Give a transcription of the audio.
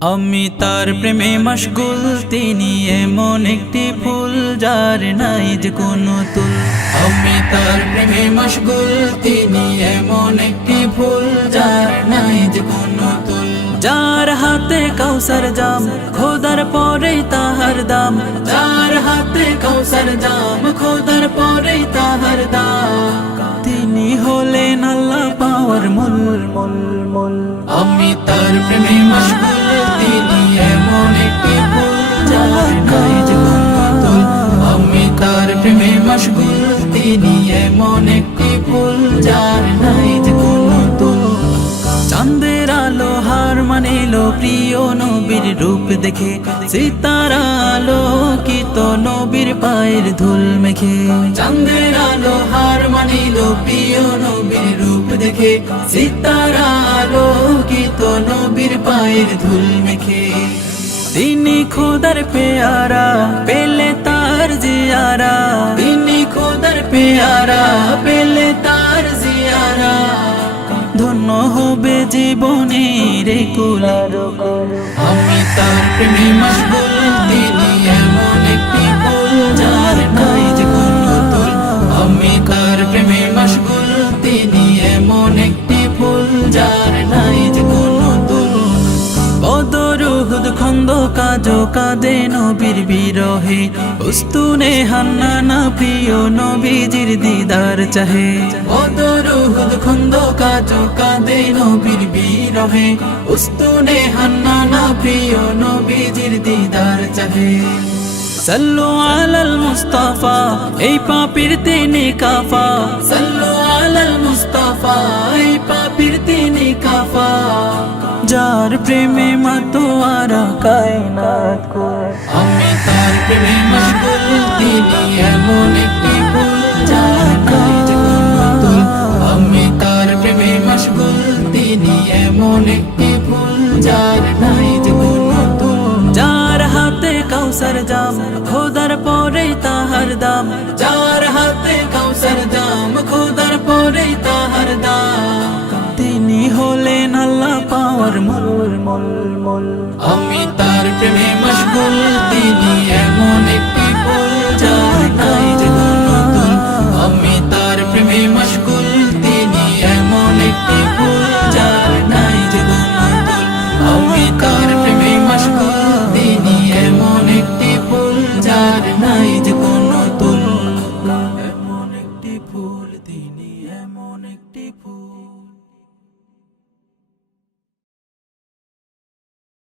আমি তার প্রেমে মশগুল, তিনি এমন একটি ফুল যার নাই যে কোনো তুল। আমি তার প্রেমে মশগুল, তিনি এমন একটি ফুল যার নাই যে কোনো তুল। যার হাতে কাউসার জাম, খোদার পরেই তাহার দাম। যার হাতে কাউসার জাম, খোদার পরেই তাহার দাম। তিনি হলেন আল্লাহ পাওয়ার মূল। আমি তার প্রেমে মশগুল, তিনি এমন একটি ফুল যার নাই যে কোনো তুল। আমি তার প্রেমে মশগুল, তিনি এমন একটি ফুল যার নাই যে কোনো তুল। চাঁদের আলো হার মানিল প্রিয় নবীর রূপ দেখে, সিতারা আলোকিত নবীর পায়ের ধুল মেখে। চাঁদের আলো হার মানিল প্রিয় নবীর রূপ দেখে, সিতারা আলোকিত নবীর পায়ের ধুল মেখে। তিনি খোদার পেয়ারা, পেলে তার জিয়ারা। তিনি খোদার পেয়ারা, পেলে তার জিয়ারা। ধন্য হবে জীবনের কুল। আমি তার প্রেমে মশগুল, তিনি এমন একটি ফুল যার নাই যে কোনো তুল। আমি তার প্রেমে মশগুল, তিনি এমন একটি ফুল যার নাই যে কোনো তুল। বদর উহুদ খন্দক আজও কাঁদে নবীর বিরহে, উস্তুনে হান্নানা প্রিয় নবীজির দিদার চাহে। বদর উহুদ খন্দক আজও কাঁদে নবীর বিরহে, উস্তুনে হান্নানা প্রিয় নবীজির দিদার চাহে। সাল্লু আলাল মুস্তাফা, এই পাপীর তিনি কাফা। সাল্লু আলাল মুস্তাফা, এই পাপীর তিনি কাফা। যার প্রেমে মাতোয়ারা কায়নাত কুল। আমি তার প্রেমে মশগুল, তিনি এমন একটি ফুল যার নাই যে কোনো তুল। আমি তার প্রেমে মশগুল, তিনি এমন একটি ফুল যার নাই যে কোনো তুল। যার হাতে কাউসার জাম, খোদার পরেই তাহার দাম। যার হাতে কাউসার জাম, খোদার পরেই তাহার দাম। তিনি হলেন আল্লাহ পাওয়ার মূল। আমি তার প্রেমে মশগুল, তিনি এমন একটি ফুল যার নাই যে কোনো তুল। আমি তার প্রেমে মশগুল, তিনি এমন একটি ফুল যার নাই যে কোনো তুল। আমি তার